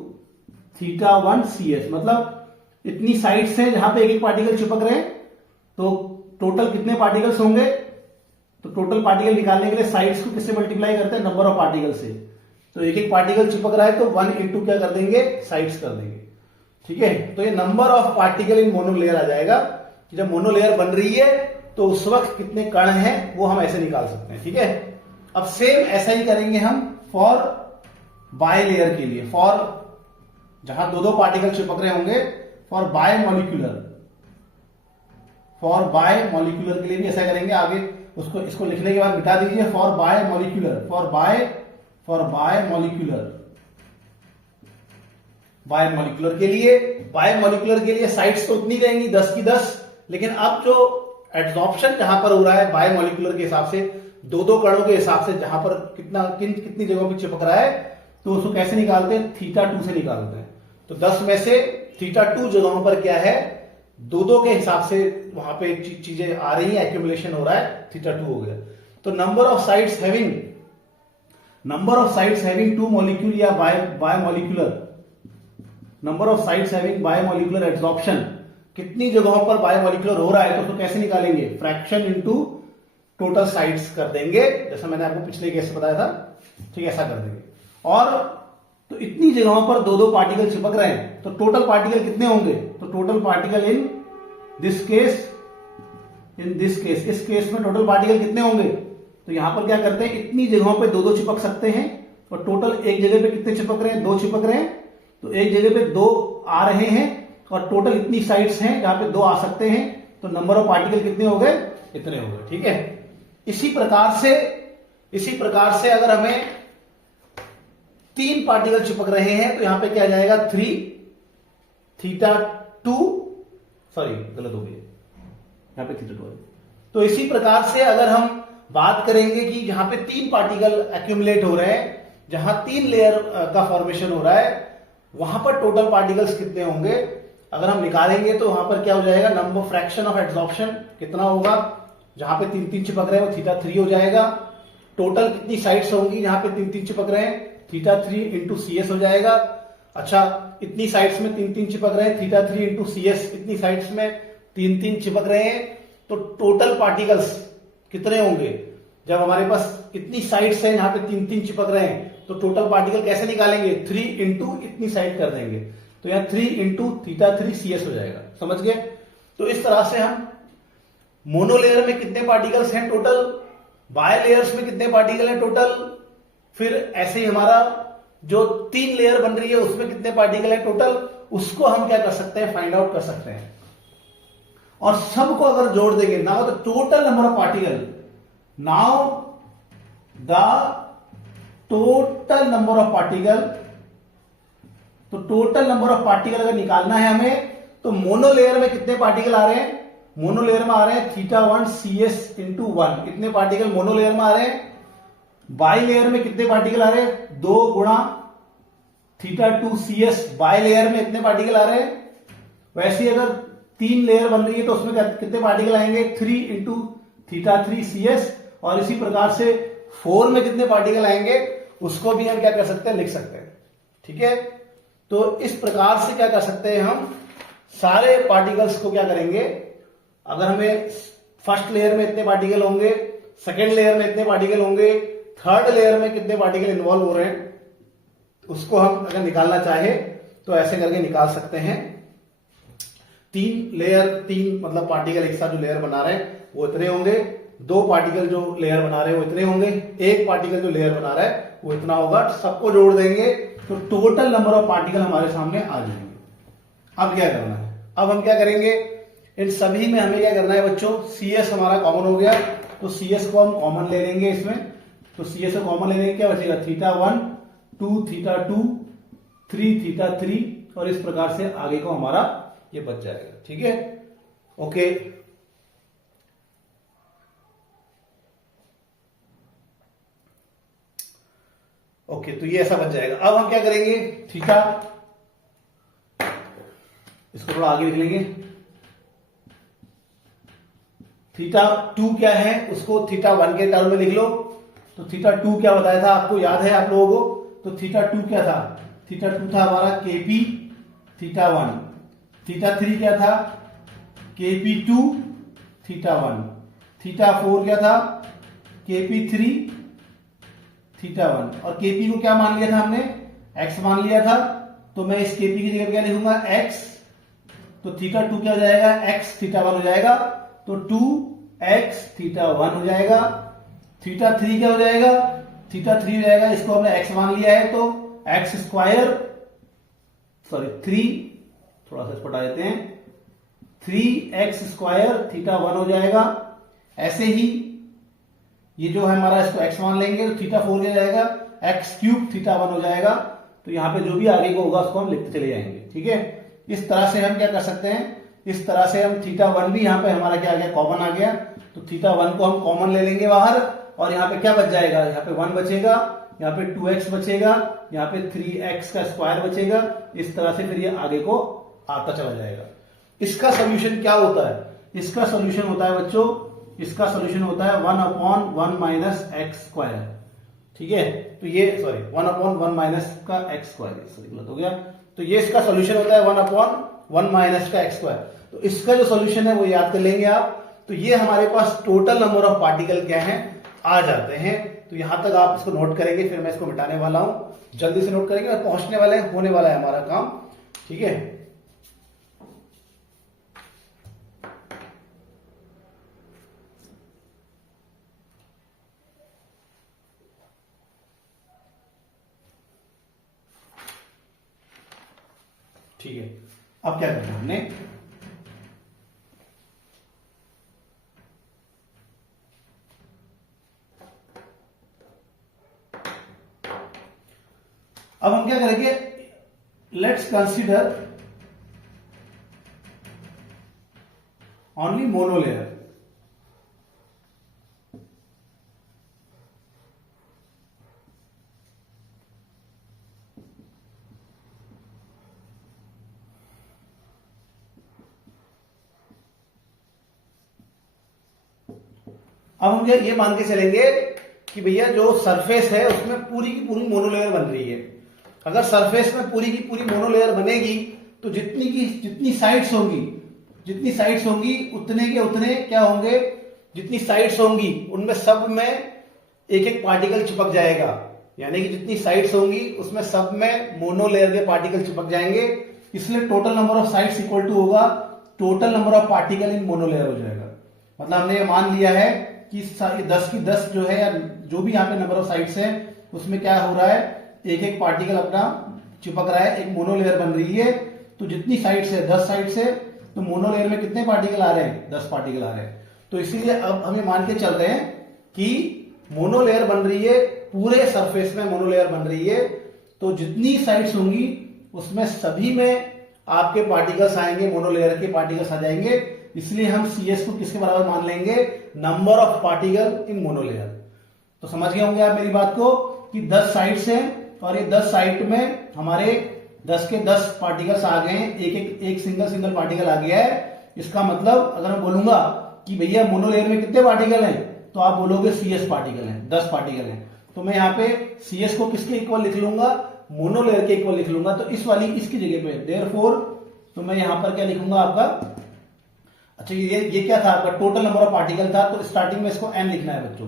θ1 CS, मतलब इतनी साइड्स हैं जहां पे एक एक पार्टिकल चिपक रहे हैं, तो टोटल कितने पार्टिकल्स होंगे, तो टोटल पार्टिकल निकालने के लिए साइड्स को किससे मल्टीप्लाई करते हैं, नंबर ऑफ पार्टिकल से। तो एक एक पार्टिकल चिपक रहा है तो 1 इंटू क्या कर देंगे, साइड्स कर देंगे, ठीक है। तो ये number of particle in monolayer आ जाएगा कि जब मोनोलेयर बन रही है तो उस वक्त कितने कण हैं वो हम ऐसे निकाल सकते हैं, ठीक है। अब सेम ऐसा ही करेंगे हम फॉर बायलेयर के लिए, फॉर जहां दो पार्टिकल चिपक रहे होंगे, फॉर बायमॉलिक्यूलर के लिए भी ऐसा करेंगे। आगे इसको लिखने के बाद मिटा दीजिए, फॉर बायमॉलिक्यूलर के लिए साइट्स तो उतनी रहेंगी 10 की 10, लेकिन अब जो एड्सॉर्प्शन जहां पर हो रहा है बायमॉलिक्यूलर के हिसाब से, दो कणों के हिसाब से, जहां पर कितनी जगहों पर चिपक रहा है, तो उसको कैसे निकालते हैं, θ2 से निकालते हैं। तो 10 में से θ2 जगहों पर क्या है, दो के हिसाब से वहां पे चीजें आ रही है, एक्यूमुलेशन हो रहा है, θ2 हो गया। तो number of sites having 2 molecule या bimolecular, number of sites having bimolecular adsorption, कितनी जगहों पर बायमॉलिक्यूलर हो रहा है, तो उसको कैसे निकालेंगे, फ्रैक्शन इनटू टोटल साइट्स कर देंगे, जैसा मैंने आपको पिछले केस बताया था, ठीक है, ऐसा कर देंगे। और तो इतनी जगहों पर दो पार्टिकल चिपक रहे हैं, तो टोटल पार्टिकल कितने होंगे, तो total particle in this case, इस केस में टोटल पार्टिकल कितने होंगे, तो यहां पर क्या करते हैं, इतनी जगहों पे दो चिपक सकते हैं, और टोटल एक जगह पे कितने चिपक रहे हैं, 2 चिपक रहे हैं, तो एक जगह पे 2 आ रहे हैं, और टोटल इतनी साइड्स हैं जहां पे 2 आ सकते हैं, तो नंबर ऑफ पार्टिकल कितने हो गए, इतने हो गए, ठीक है। इसी प्रकार से अगर हमें 3 पार्टिकल चिपक रहे हैं, तो यहां पे क्या आ जाएगा, 3 θ2, सॉरी गलत हो गई, यहां पे θ2 है। तो इसी प्रकार से अगर हम बात करेंगे कि जहां पे 3 पार्टिकल एक्यूमुलेट हो रहे हैं, जहां 3 लेयर का फॉर्मेशन हो रहा है, वहां पर टोटल पार्टिकल्स कितने होंगे, अगर हम निकालेंगे तो वहां पर क्या हो जाएगा, नंबर फ्रैक्शन ऑफ एड्सॉर्प्शन कितना होगा, जहां पे 3 चिपक रहे हैं वो θ3 हो जाएगा। टोटल कितनी साइड्स होंगी जहां पे 3 चिपक रहे हैं, θ3 इंटू CS हो जाएगा। अच्छा, इतनी साइड्स में 3 चिपक रहे हैं, θ3 इंटू CS, इतनी साइड्स में 3 चिपक रहे हैं, तो टोटल पार्टिकल्स कितने होंगे, जब हमारे पास इतनी साइड्स हैं यहां पे 3 चिपक रहे हैं, तो टोटल पार्टिकल कैसे निकालेंगे, 3 इंटू इतनी साइड कर देंगे, तो यहां 3 इंटू θ3 CS हो जाएगा, समझ गए। तो इस तरह से हम मोनोलेयर में कितने पार्टिकल्स हैं टोटल, बायलेयर्स में कितने पार्टिकल हैं टोटल, फिर ऐसे ही हमारा जो 3 लेयर बन रही है उसमें कितने पार्टिकल हैं टोटल, उसको हम क्या कर सकते हैं, फाइंड आउट कर सकते हैं। और सबको अगर जोड़ देंगे, now the total number of particle, now the total number of particle, तो टोटल नंबर ऑफ पार्टिकल अगर निकालना है हमें, तो मोनोलेयर में कितने पार्टिकल आ रहे हैं, मोनोलेयर में आ रहे हैं θ1 CS इंटू 1, कितने पार्टिकल मोनोलेयर में आ रहे हैं। बायलेयर में कितने पार्टिकल आ रहे हैं, 2 गुणा θ2 CS, बायलेयर में इतने पार्टिकल आ रहे हैं, वैसे ही अगर 3 लेयर बन रही है तो उसमें कितने पार्टिकल आएंगे, 3 इंटू थीटा 3 CS, और इसी प्रकार से 4 में कितने पार्टिकल आएंगे उसको भी हम क्या कर सकते हैं, लिख सकते हैं। ठीक है, तो इस प्रकार से क्या कर सकते हैं, हम सारे पार्टिकल्स को क्या करेंगे, अगर हमें फर्स्ट लेयर में इतने पार्टिकल होंगे, सेकेंड लेयर में इतने पार्टिकल होंगे, थर्ड लेयर में कितने पार्टिकल इन्वॉल्व हो रहे हैं, उसको हम अगर निकालना चाहे तो ऐसे करके निकाल सकते हैं। 3 मतलब पार्टिकल एक साथ जो लेयर बना रहे हैं वो इतने होंगे, 2 पार्टिकल जो लेयर बना रहे हैं वो इतने होंगे, 1 पार्टिकल जो लेयर बना रहा है वो इतना होगा। सबको जोड़ देंगे तो टोटल नंबर ऑफ पार्टिकल हमारे सामने आ जाएंगे। अब क्या करना है, अब हम क्या करेंगे, इन सभी में हमें क्या करना है बच्चों, CS हमारा कॉमन हो गया, तो CS को हम कॉमन ले लेंगे इसमें। तो CS को कॉमन लेने क्या बचेगा, थीटा 1 2 थीटा 2 3 थीटा 3, और इस प्रकार से आगे को हमारा ये बच जाएगा। ठीक है, ओके। ओके, तो ये ऐसा बच जाएगा। अब हम क्या करेंगे, थीटा, इसको थोड़ा आगे लिख लेंगे, थीटा 2 क्या है उसको थीटा 1 के टर्म में लिख लो। तो थीटा 2 क्या बताया था आपको, याद है आप लोगों को, तो थीटा 2 क्या था, थीटा 2 था हमारा KP थीटा 1, थीटा 3 क्या था KP2 थीटा 1, थीटा 4 क्या था KP3 थीटा 1, और KP को क्या मान लिया था हमने, x मान लिया था। तो मैं इस KP की जगह क्या लिखूंगा, x, तो थीटा 2 क्या हो जाएगा, x थीटा 1 हो जाएगा, तो 2x थीटा 1 हो जाएगा। थीटा 3 क्या हो जाएगा, थीटा 3 हो जाएगा, इसको हमने x मान लिया है, तो x स्क्वायर, सॉरी 3, थोड़ा सा इसको हटा देते हैं, 3x स्क्वायर थीटा 1 हो जाएगा। ऐसे ही ये जो है हमारा, इसको x मान लेंगे, तो थीटा 4 क्या जाएगा, x क्यूब थीटा 1 हो जाएगा। तो यहां पे जो भी आगे को होगा उसको हम लिखते चले जाएंगे। ठीक है, इस तरह से हम क्या कर सकते हैं, इस तरह से हम थीटा 1 भी यहाँ पे हमारा क्या आ गया, कॉमन आ गया, तो थीटा 1 को हम कॉमन ले लेंगे बाहर, और यहाँ पे क्या बच जाएगा, यहाँ पे 1 बचेगा, यहाँ पे 2x बचेगा, यहाँ पे 3x का स्क्वायर बचेगा। इस तरह से फिर ये आगे को आता चला जाएगा। इसका सोल्यूशन क्या होता है, इसका सोल्यूशन होता है बच्चों, इसका सोल्यूशन होता है 1/1 माइनस एक्स स्क्वायर। ठीक है, तो ये सॉरी 1/1 माइनस का एक्स स्क्वायर, सॉरी गलत हो गया। तो ये इसका सोल्यूशन होता है 1/1 माइनस का एक्स स्क्वायर। तो इसका जो सोल्यूशन है वो याद कर लेंगे आप। तो ये हमारे पास टोटल नंबर ऑफ पार्टिकल क्या है आ जाते हैं। तो यहां तक आप इसको नोट करेंगे, फिर मैं इसको मिटाने वाला हूं, जल्दी से नोट करेंगे और पहुंचने वाले होने वाला है हमारा काम। ठीक है, ठीक है। अब क्या करना है हमने, अब हम क्या करेंगे, लेट्स कंसीडर ओनली मोनोलेयर। अब हम ये मान के चलेंगे कि भैया जो सरफेस है उसमें पूरी की पूरी मोनोलेयर बन रही है। अगर सरफेस में पूरी की पूरी मोनोलेयर बनेगी तो जितनी साइड्स होंगी उतने के उतने क्या होंगे, जितनी साइड्स होंगी उनमें सब में एक एक पार्टिकल चिपक जाएगा। यानी कि जितनी साइड्स होंगी उसमें सब में मोनोलेयर के पार्टिकल चिपक जाएंगे। इसलिए total number of sides equal to होगा total number of particle in monolayer हो जाएगा। मतलब हमने ये मान लिया है कि 10 की 10 जो है, या जो भी यहाँ पे नंबर ऑफ साइड्स है उसमें क्या हो रहा है, एक एक पार्टिकल अपना चिपक रहा है, एक मोनोलेयर बन रही है। तो जितनी साइड्स है 10 साइड्स है, तो मोनोलेयर में कितने पार्टिकल आ रहे हैं, 10 पार्टिकल आ रहे हैं। तो इसीलिए अब हमें मान के चल रहे हैं कि मोनोलेयर बन रही है, पूरे सरफेस में मोनोलेयर बन रही है। तो जितनी साइड्स होंगी उसमें सभी में आपके पार्टिकल्स आएंगे, मोनोलेयर के पार्टिकल्स आ जाएंगे। इसलिए हम CS को किसके बराबर मान लेंगे, number of particle in monolayer. तो समझ गए होंगे आप मेरी बात को कि 10 साइड्स हैं और ये 10 साइड में हमारे 10 के 10 पार्टिकल्स आ गए हैं, एक सिंगल पार्टिकल आ गया है। इसका मतलब अगर मैं बोलूंगा कि भैया मोनोलेयर में कितने पार्टिकल हैं, तो आप बोलोगे CS पार्टिकल हैं, 10 पार्टिकल हैं। तो मैं यहाँ पे CS को किसके इक्वल लिख लूंगा, मोनोलेयर के इक्वल लिख लूंगा। तो इस वाली इसकी जगह पे देयरफॉर, तो मैं यहां पर क्या लिखूंगा आपका, अच्छा ये क्या था आपका, टोटल नंबर ऑफ पार्टिकल था। तो स्टार्टिंग में इसको n लिखना है बच्चों,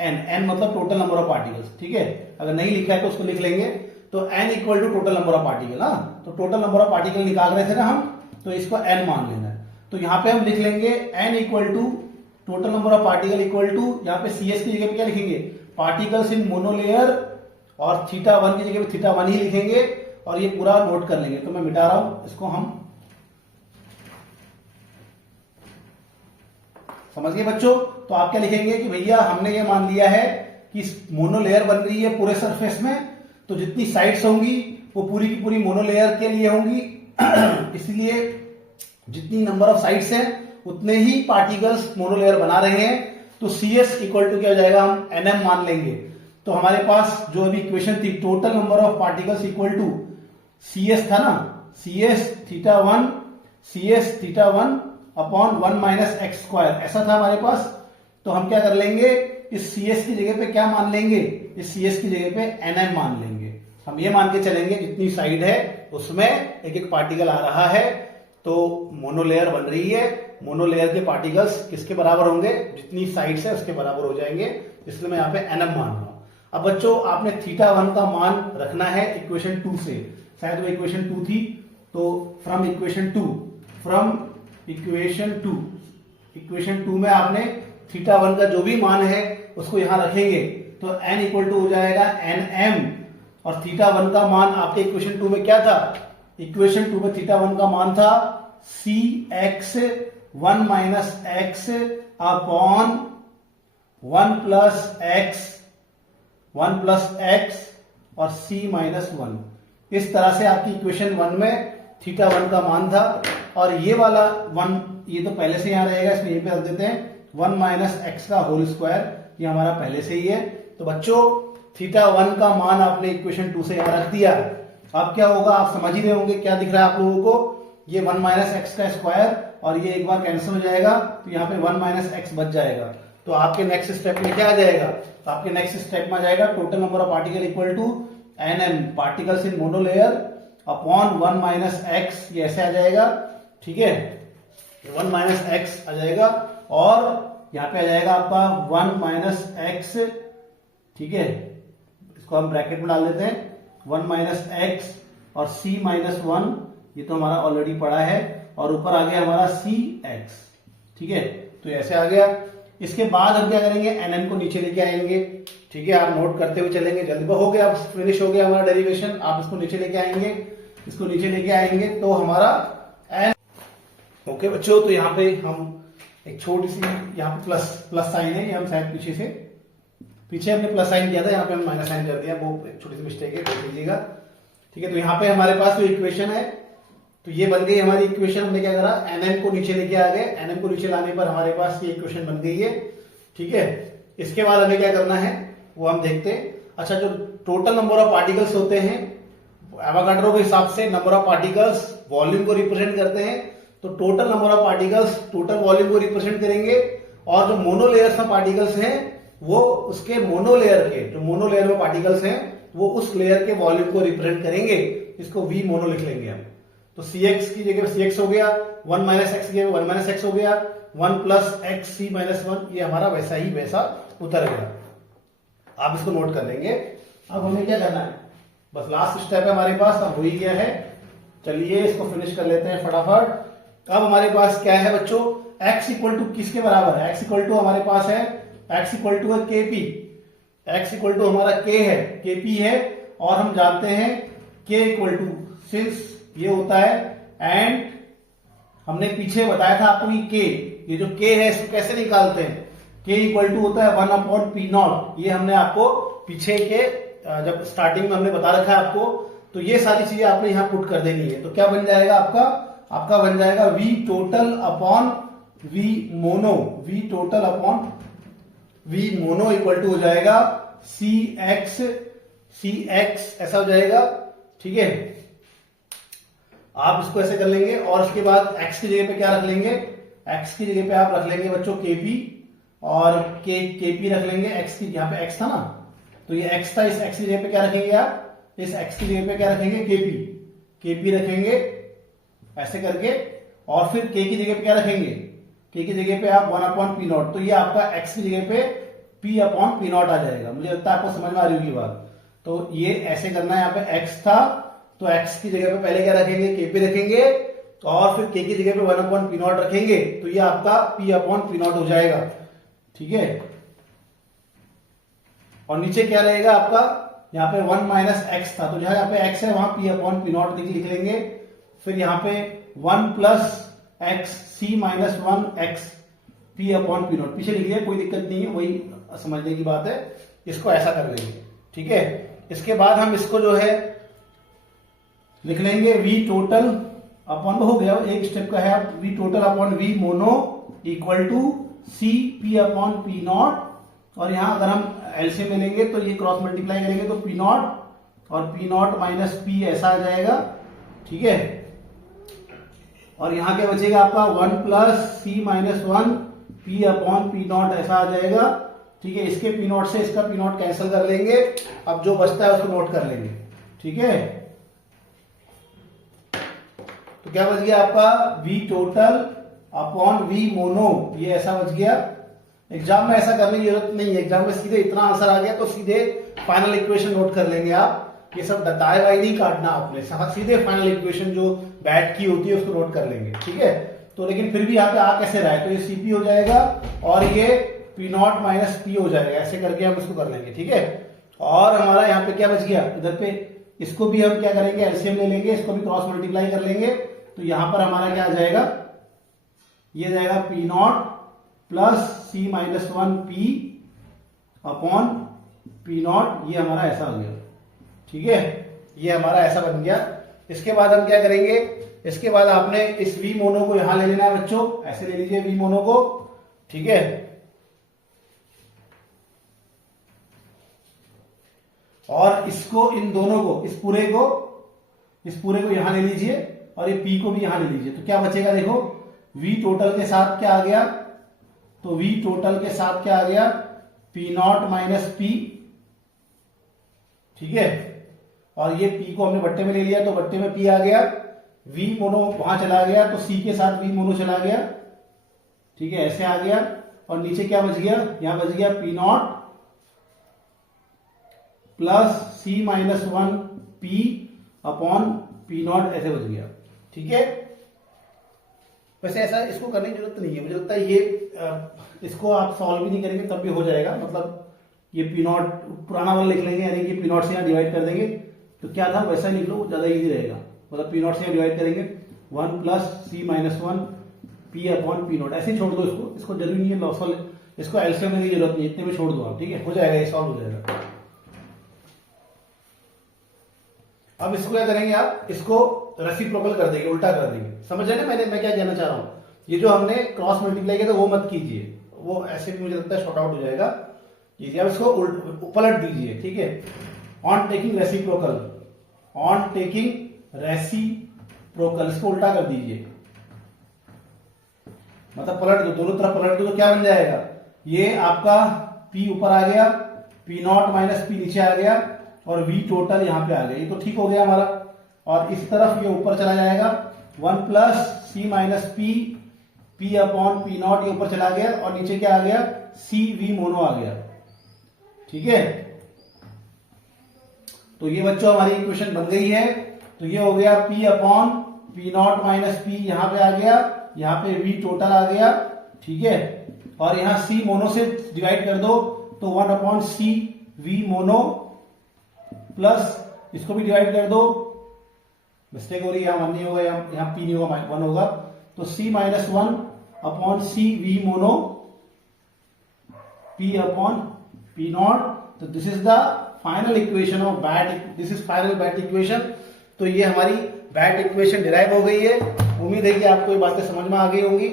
n मतलब टोटल नंबर ऑफ पार्टिकल्स, ठीक है। अगर नहीं लिखा है तो उसको लिख लेंगे। तो n equal to total number of particle, हाँ, तो टोटल नंबर ऑफ पार्टिकल निकाल रहे थे ना हम, तो इसको n मान लेना है। तो यहां पे हम लिख लेंगे n equal to total number of particle equal to, यहाँ पे CS की जगह पे क्या लिखेंगे, पार्टिकल्स इन मोनोलेयर, और θ1 की जगह पे θ1 ही लिखेंगे, और ये पूरा नोट कर लेंगे। तो मैं मिटा रहा हूं इसको, हम समझ गए बच्चों। तो आप क्या लिखेंगे कि भैया हमने ये मान लिया है कि मोनोलेयर बन रही है पूरे सरफेस में, तो जितनी साइड्स होंगी वो पूरी की पूरी मोनोलेयर के लिए होंगी। इसलिए जितनी नंबर ऑफ साइड्स हैं उतने ही पार्टिकल्स मोनोलेयर बना रहे हैं। तो CS इक्वल टू क्या हो जाएगा, हम NM मान लेंगे। तो हमारे पास जो अभी इक्वेशन थी, total number of particles equal to CS था ना, CS θ1 upon 1 minus x square, ऐसा था हमारे पास। तो हम क्या कर लेंगे, इस CS की जगह पे क्या मान लेंगे, इस CS की जगह पे NM मान लेंगे। हम ये मान के चलेंगे जितनी साइड है उसमें एक एक पार्टिकल आ रहा है, तो मोनोलेयर बन रही है। मोनोलेयर के पार्टिकल्स किसके बराबर होंगे, जितनी साइड्स है उसके बराबर हो जाएंगे, इसलिए मैं यहाँ पे NM मान रहा हूं। अब बच्चों आपने θ1 का मान रखना है इक्वेशन 2 से, शायद वो इक्वेशन 2 थी। तो फ्रॉम इक्वेशन 2 में आपने θ1 का जो भी मान है उसको यहां रखेंगे। तो n इक्वल टू हो जाएगा NM, और θ1 का मान आपके इक्वेशन 2 में क्या था, इक्वेशन 2 में θ1 का मान था CX 1 minus x upon 1 plus x और C माइनस 1। इस तरह से आपकी इक्वेशन 1 में θ1 का मान था। और ये वाला 1, ये तो पहले से यहां रहेगा, इसमें ये पे रख देते हैं 1 माइनस एक्स का होल स्क्वायर, ये हमारा पहले से ही है। तो बच्चों θ1 का मान आपने इक्वेशन 2 से यहां रख दिया। अब क्या होगा, आप समझ ही रहे होंगे क्या दिख रहा है आप लोगों को, ये 1 माइनस एक्स का स्क्वायर और ये एक बार कैंसिल हो जाएगा, तो यहाँ पे 1 माइनस एक्स बच जाएगा। तो आपके नेक्स्ट स्टेप में क्या आ जाएगा, तो आपके नेक्स्ट स्टेप में आ जाएगा total number of particle equal to NM, particles in monolayer, upon 1 minus x, ये ऐसे आ जाएगा, ठीक है, 1 माइनस एक्स आ जाएगा, और यहाँ पे आ जाएगा आपका 1 माइनस एक्स, ठीक है, इसको हम ब्रैकेट में डाल देते हैं, 1 माइनस एक्स और C माइनस 1, ये तो हमारा ऑलरेडी पड़ा है, और ऊपर आ गया हमारा CX, ठीक है, तो ऐसे आ गया। इसके बाद हम क्या करेंगे, NM को नीचे लेके आएंगे, ठीक है, आप नोट करते हुए चलेंगे, जल्दी हो गया, फिनिश हो गया हमारा डेरिवेशन। आप इसको नीचे लेके आएंगे, इसको नीचे लेके आएंगे, तो हमारा N, ओके बच्चों, तो यहाँ पे हम एक छोटी सी, यहाँ पे प्लस साइन है, ये हम शायद पीछे हमने प्लस साइन किया था, यहाँ पे हम माइनस साइन कर दिया, वो एक छोटी सी मिस्टेक है, देख लीजिएगा, ठीक है। तो यहाँ पे हमारे पास जो इक्वेशन है, तो ये बन गई हमारी इक्वेशन। हमने क्या करा, NM को नीचे लेके आ गए, NM को नीचे लाने पर हमारे पास ये इक्वेशन बन गई है, ठीक है। इसके बाद हमें क्या करना है वो हम देखते हैं। अच्छा, जो टोटल नंबर ऑफ पार्टिकल्स होते हैं, एवोगाड्रो के हिसाब से नंबर ऑफ पार्टिकल्स वॉल्यूम को रिप्रेजेंट करते हैं, तो total number of particles total volume को रिप्रेजेंट करेंगे, और जो मोनोलेयर्स में पार्टिकल्स हैं वो उसके मोनोलेयर के, जो मोनोलेयर में पार्टिकल्स हैं वो उस लेयर के वॉल्यूम को रिप्रेजेंट करेंगे, इसको V मोनो लिख लेंगे हम। तो CX की जगह CX हो गया, 1 माइनस एक्स की जगह 1 माइनस एक्स हो गया, 1 प्लस एक्स C माइनस 1, ये हमारा वैसा ही वैसा उतर गया। आप इसको नोट कर लेंगे। अब हमें क्या करना है, बस लास्ट स्टेप है हमारे पास, अब हो ही गया है। चलिए इसको फिनिश कर लेते हैं फटाफट। अब हमारे पास क्या है बच्चों, x इक्वल टू किसके बराबर है, x इक्वल टू हमारे पास है, x इक्वल टू है KP, x इक्वल टू हमारा K है, KP है, और हम जानते हैं K इक्वल टू, सिंस ये होता है, एंड हमने पीछे बताया था आपको कि K, ये जो K है इसको कैसे निकालते हैं, K इक्वल टू होता है 1 अपॉन P0, ये हमने आपको पीछे के जब स्टार्टिंग में हमने बता रखा है आपको। तो ये सारी चीजें आपने यहाँ पुट कर देनी है। तो क्या बन जाएगा आपका बन जाएगा V total upon V mono, V total upon V mono equal to हो जाएगा CX ऐसा हो जाएगा, ठीक है। आप इसको ऐसे कर लेंगे और इसके बाद x की जगह पे क्या रख लेंगे, x की जगह पे आप रख लेंगे बच्चों kp और kp रख लेंगे। x की यहाँ पे x था ना, तो ये x था, इस x की जगह पे क्या रखेंगे आप, इस x की जगह पे क्या रखेंगे kp रखेंगे ऐसे करके, और फिर k की जगह पे क्या रखेंगे, k की जगह पे आप 1/p0, तो ये आपका x की जगह पे p/p0 आ जाएगा। मुझे लगता है आपको समझ में आ रही होगी बात। तो ये ऐसे करना है, यहाँ पे x था तो x की जगह पे पहले क्या रखेंगे, kp रखेंगे और फिर k की जगह पे 1/p0 रखेंगे, तो ये आपका p/p0 हो जाएगा। ठीक है, और नीचे क्या रहेगा आपका, यहाँ पे 1 - x था, तो जहां यहाँ पे x है वहां p/p0 लिख लेंगे। फिर यहाँ पे 1 + x c - 1 x p/p0 पीछे लिख लिया, कोई दिक्कत नहीं है, वही समझने की बात है। इसको ऐसा कर लेंगे। ठीक है, इसके बाद हम इसको जो है लिख लेंगे v टोटल अपॉन, हो गया एक स्टेप का है, v total upon v mono equal to c p/p0, और यहां अगर हम एलसीएम ले लेंगे तो ये क्रॉस मल्टीप्लाई करेंगे तो p0 और p0 - p ऐसा आ जाएगा। ठीक है, और यहां क्या बचेगा आपका 1 + c - 1 p/p0 ऐसा आ जाएगा। ठीक है, इसके p0 से इसका p0 कैंसिल कर लेंगे, अब जो बचता है उसको नोट कर लेंगे। ठीक है, तो क्या बच गया आपका v total upon v mono, ये ऐसा बच गया। एग्जाम में ऐसा करने की जरूरत नहीं है, एग्जाम में सीधे इतना आंसर आ गया तो सीधे फाइनल इक्वेशन नोट कर लेंगे आप। ये सब दाएं बाएं नहीं काटना आपने, सीधे फाइनल इक्वेशन जो बैट की होती है उसको नोट कर लेंगे। ठीक है, तो लेकिन फिर भी यहाँ पे आ कैसे रहा है, तो ये cp हो जाएगा और ये p0 - p हो जाएगा, ऐसे करके हम इसको कर लेंगे। ठीक है, और हमारा यहाँ पे क्या बच गया, इधर पे इसको भी हम क्या करेंगे, एलसीएम ले लेंगे, इसको भी क्रॉस मल्टीप्लाई कर लेंगे, तो यहां पर हमारा क्या आ जाएगा, ये जाएगा p0 + c - 1 p/p0, ये हमारा ऐसा हो गया। ठीक है, ये हमारा ऐसा बन गया। इसके बाद हम क्या करेंगे, इसके बाद आपने इस v मोनो को यहां ले लेना है बच्चों, ऐसे ले लीजिए v मोनो को। ठीक है, और इसको, इन दोनों को, इस पूरे को यहां ले लीजिए और ये p को भी यहां ले लीजिए, तो क्या बचेगा देखो, v टोटल के साथ क्या आ गया, तो v टोटल के साथ क्या आ गया, p0 - p। ठीक है, और ये p को हमने बट्टे में ले लिया तो बट्टे में p आ गया, v मोनो वहां चला गया तो c के साथ v मोनो चला गया। ठीक है, ऐसे आ गया, और नीचे क्या बच गया, यहां बच गया p0 + c - 1 p/p0 ऐसे बच गया। ठीक है, वैसे ऐसा इसको करने की जरूरत नहीं है, मुझे लगता है ये इसको आप सॉल्व भी नहीं करेंगे तब भी हो जाएगा। मतलब ये p0 पुराना वाला लिख लेंगे, यानी कि p0 से यहाँ डिवाइड कर देंगे, तो क्या था वैसा ही लिख लो, ज्यादा इजी रहेगा। मतलब p0 से यहाँ डिवाइड करेंगे 1 + c - 1 p/p0, ऐसे ही छोड़ दो इसको जरूरी नहीं है लॉसल, इसको एलसीएम में जरूरत नहीं, इतने में छोड़ दो आप। ठीक है, हो जाएगा, ये सॉल्व हो जाएगा। अब इसको क्या करेंगे आप, इसको रेसिप्रोकल कर देंगे, उल्टा कर देंगे। समझ रहे ना मैं क्या कहना चाह रहा हूं, ये जो हमने क्रॉस मल्टीप्लाई किया था वो मत कीजिए, वो ऐसे भी मुझे लगता है शॉर्ट आउट हो जाएगा। कीजिए, अब इसको पलट दीजिए। ठीक है, ऑन टेकिंग रेसिप्रोकल, इसको उल्टा कर दीजिए, मतलब पलट दो, दोनों तरफ पलट दो, तो क्या बन जाएगा, ये आपका p ऊपर आ गया, p0 - p नीचे आ गया, और v टोटल यहां पे आ गया, ये तो ठीक हो गया हमारा। और इस तरफ ये ऊपर चला जाएगा, 1 + c - p p/p0, ये ऊपर चला गया, और नीचे क्या आ गया, cv मोनो आ गया। ठीक है, तो ये बच्चों हमारी इक्वेशन बन गई है। तो ये हो गया p/p0 - p, यहां पे आ गया, यहां पे v टोटल आ गया। ठीक है, और यहां c मोनो से डिवाइड कर दो तो 1/c v मोनो, प्लस इसको भी डिवाइड कर दो, मिस्टेक हो रही है, यहां 1 नहीं होगा, यहां p नहीं होगा, 1 होगा, तो c - 1/c v mono p/p0। तो this is the final equation of bat, this is final bat equation. तो ये हमारी बैट इक्वेशन डिराइव हो गई है। उम्मीद है कि आपको ये बातें समझ में आ गई होंगी।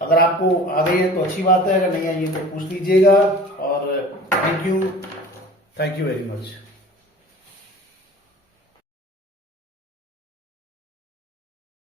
अगर आपको आ गई है तो अच्छी बात है, अगर नहीं आई है तो पूछ लीजिएगा। और थैंक यू वेरी मच।